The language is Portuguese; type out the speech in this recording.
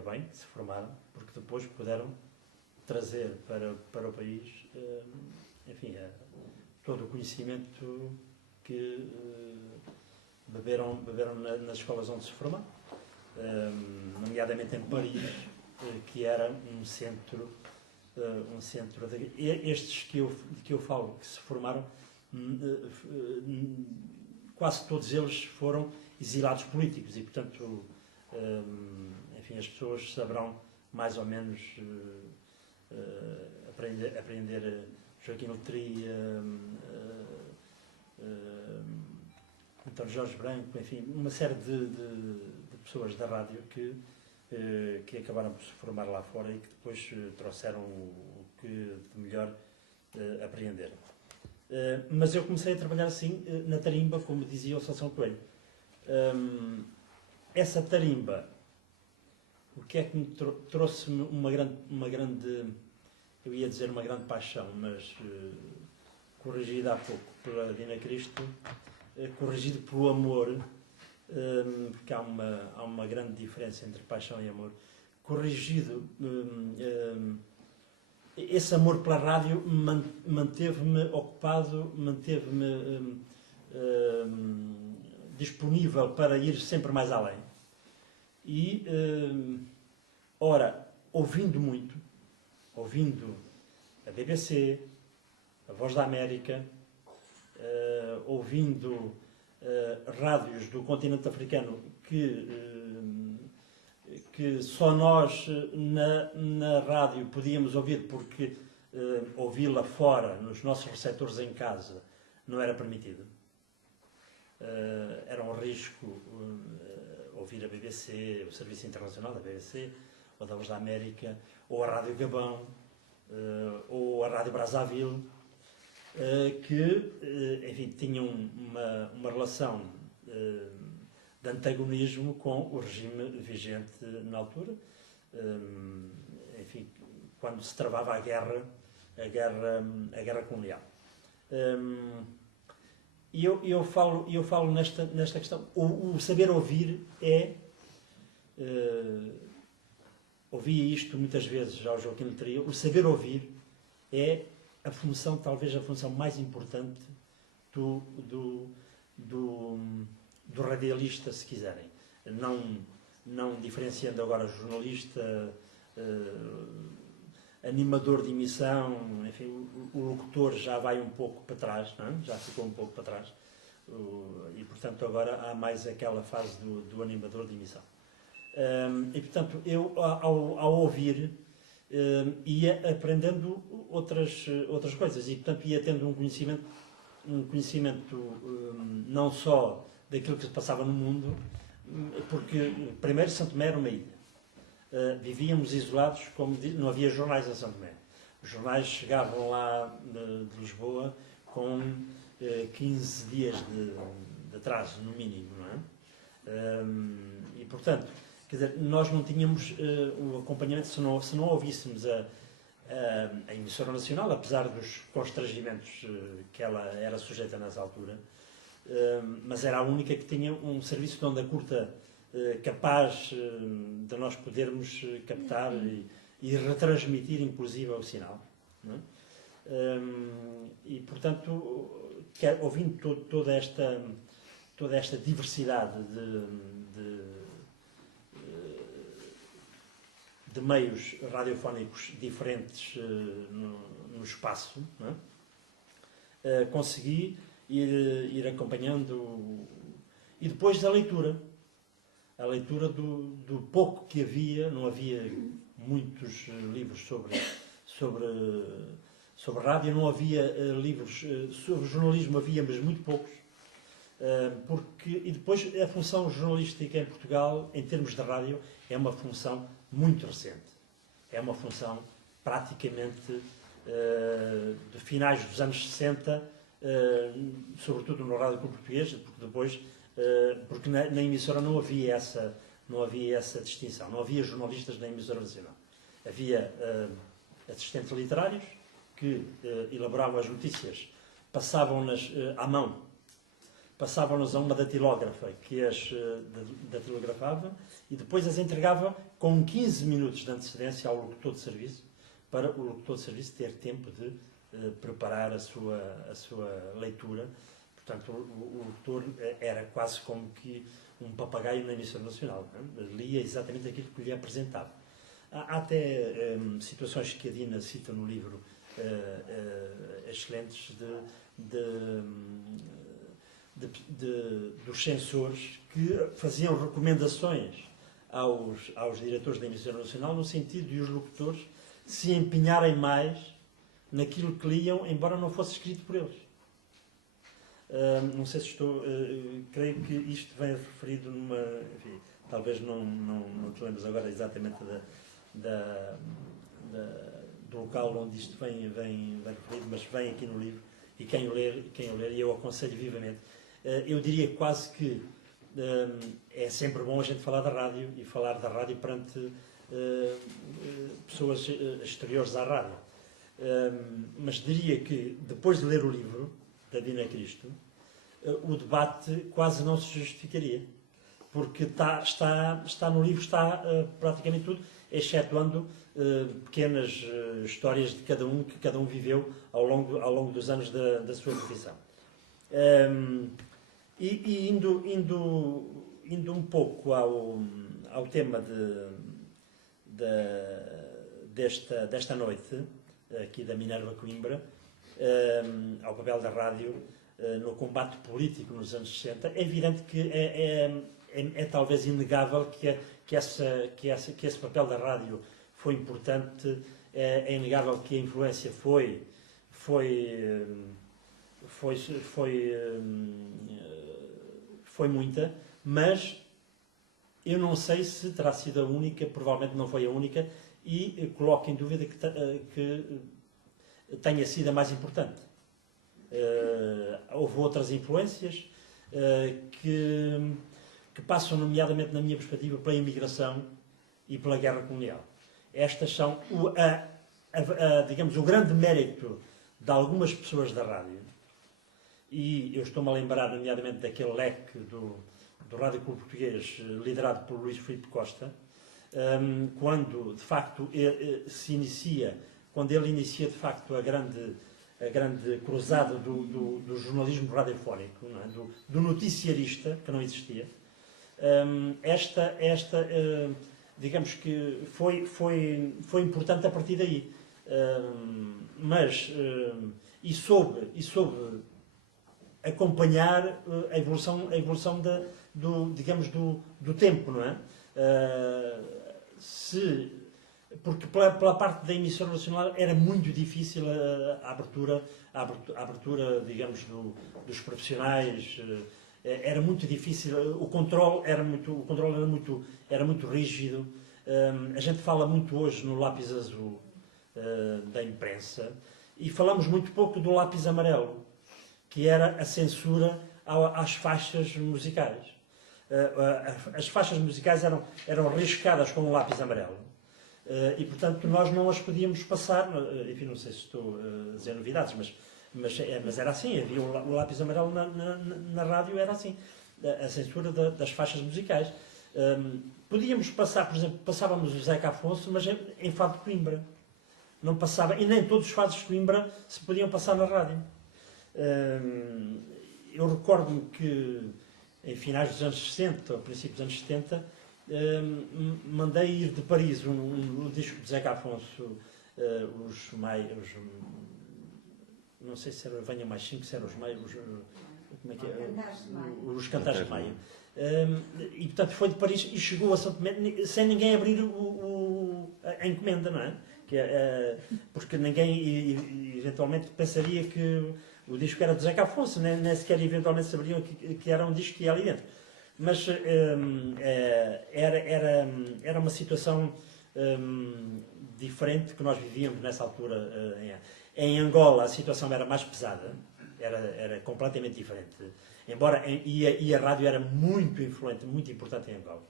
ainda bem que se formaram, porque depois puderam trazer para o país, enfim, todo o conhecimento que beberam nas escolas onde se formaram, nomeadamente em Paris, que era um centro estes que eu falo, que se formaram, quase todos eles foram exilados políticos e, portanto, enfim, as pessoas saberão mais ou menos aprender Joaquim Letria, António Jorge Branco, enfim, uma série de pessoas da rádio que acabaram por se formar lá fora e que depois trouxeram o que de melhor apreenderam. Mas eu comecei a trabalhar assim na tarimba, como dizia o Sansão Coelho. Essa tarimba, o que é que me trouxe-me uma grande, eu ia dizer uma grande paixão, mas corrigida há pouco pela Dina Cristo, corrigido pelo amor, porque há uma grande diferença entre paixão e amor, corrigido, esse amor pela rádio manteve-me ocupado, manteve-me disponível para ir sempre mais além. E, ora, ouvindo a BBC, a Voz da América, ouvindo rádios do continente africano que só nós na rádio podíamos ouvir porque ouvi-la fora, nos nossos receptores em casa, não era permitido. Era um risco ouvir a BBC, o Serviço Internacional da BBC, ou da Voz da América, ou a Rádio Gabão, ou a Rádio Brazzaville, que, enfim, tinham uma relação de antagonismo com o regime vigente na altura, enfim, quando se travava a guerra colonial. E eu falo nesta questão. O saber ouvir é... ouvi isto muitas vezes já ao Joaquim Letria. O saber ouvir é a função, talvez a função mais importante do radialista, se quiserem. Não diferenciando agora jornalista, animador de emissão, enfim, o locutor já vai um pouco para trás, não é? Já ficou um pouco para trás. E, portanto, agora há mais aquela fase do animador de emissão. E, portanto, eu, ao ouvir, ia aprendendo outras coisas e, portanto, ia tendo um conhecimento não só daquilo que se passava no mundo, porque, primeiro, São Tomé era uma ilha. Vivíamos isolados, como não havia jornais em São Tomé. Os jornais chegavam lá de Lisboa com 15 dias de atraso, no mínimo, não é? E, portanto, quer dizer, nós não tínhamos o acompanhamento se não ouvíssemos a emissora nacional, apesar dos constrangimentos que ela era sujeita nessa altura, mas era a única que tinha um serviço de onda curta capaz de nós podermos captar e retransmitir, inclusive, o sinal. Não é? E, portanto, ouvindo toda esta diversidade de meios radiofónicos diferentes no espaço, não é? Consegui ir acompanhando. E depois a leitura do pouco que havia. Não havia muitos livros sobre rádio, não havia livros sobre jornalismo, havia, mas muito poucos. E depois a função jornalística em Portugal, em termos de rádio, é uma função muito recente. É uma função praticamente de finais dos anos 60, sobretudo no Rádio Clube Português, porque na emissora não havia essa distinção. Não havia jornalistas na emissora nacional. Havia assistentes literários que elaboravam as notícias, passavam-nas à mão passavam-nos a uma datilógrafa que as datilografava e depois as entregava com 15 minutos de antecedência ao locutor de serviço, para o locutor de serviço ter tempo de preparar a sua leitura. Portanto, o locutor era quase como que um papagaio na emissora nacional, não é? Lia exatamente aquilo que lhe apresentava. Há até situações que a Dina cita no livro excelentes dos censores que faziam recomendações aos diretores da emissora nacional no sentido de os locutores se empenharem mais naquilo que liam, embora não fosse escrito por eles. Não sei se estou... creio que isto vem referido numa... Enfim, talvez não te lembres agora exatamente do local onde isto vem referido, mas vem aqui no livro, e quem o ler, e eu aconselho vivamente. Eu diria quase que é sempre bom a gente falar da rádio, e falar da rádio perante pessoas exteriores à rádio. Mas diria que, depois de ler o livro da Dina Cristo, o debate quase não se justificaria, porque está no livro, está praticamente tudo, excetuando pequenas histórias de cada um, que cada um viveu ao longo dos anos da sua profissão. E indo um pouco ao tema desta noite, aqui da Minerva Coimbra, ao papel da rádio no combate político nos anos 60, é evidente que é talvez inegável que esse papel da rádio foi importante, é inegável que a influência foi muita, mas eu não sei se terá sido a única, provavelmente não foi a única, e coloco em dúvida que tenha sido a mais importante. Houve outras influências que passam, nomeadamente na minha perspectiva, pela imigração e pela guerra colonial. Estas são, digamos, o grande mérito de algumas pessoas da rádio, e eu estou-me a lembrar, nomeadamente, daquele leque do Rádio Clube Português, liderado por Luís Filipe Costa, quando, de facto, quando ele inicia, de facto, a grande cruzada do jornalismo radiofónico, não é? do noticiarista, que não existia. Digamos que foi importante a partir daí. E soube acompanhar a evolução do tempo, não é? Porque pela parte da emissora nacional era muito difícil a abertura, digamos, dos profissionais. Era muito difícil, o controle era muito rígido. A gente fala muito hoje no lápis azul da imprensa, e falamos muito pouco do lápis amarelo, que era a censura às faixas musicais. As faixas musicais eram riscadas com um lápis amarelo. E, portanto, nós não as podíamos passar. Enfim, não sei se estou a dizer novidades, mas era assim. Havia o lápis amarelo na rádio, era assim. A censura das faixas musicais. Podíamos passar, por exemplo, passávamos o Zeca Afonso, mas em Fado de Coimbra. Não passava, e nem todos os fados de Coimbra se podiam passar na rádio. Eu recordo-me que, em finais dos anos 60, ou princípios dos anos 70, mandei ir de Paris um disco de Zeca Afonso, não sei se era Venha Mais 5, se era os Maio, como é que é? Os Cantares de Maio. E, portanto, foi de Paris e chegou a São Tomé sem ninguém abrir a encomenda, não é? Porque ninguém eventualmente pensaria que o disco era de Zeca Afonso, nem sequer eventualmente saberiam que era um disco que ia ali dentro. Mas era uma situação diferente que nós vivíamos nessa altura. Em Angola a situação era mais pesada, era completamente diferente. E a rádio era muito influente, muito importante em Angola.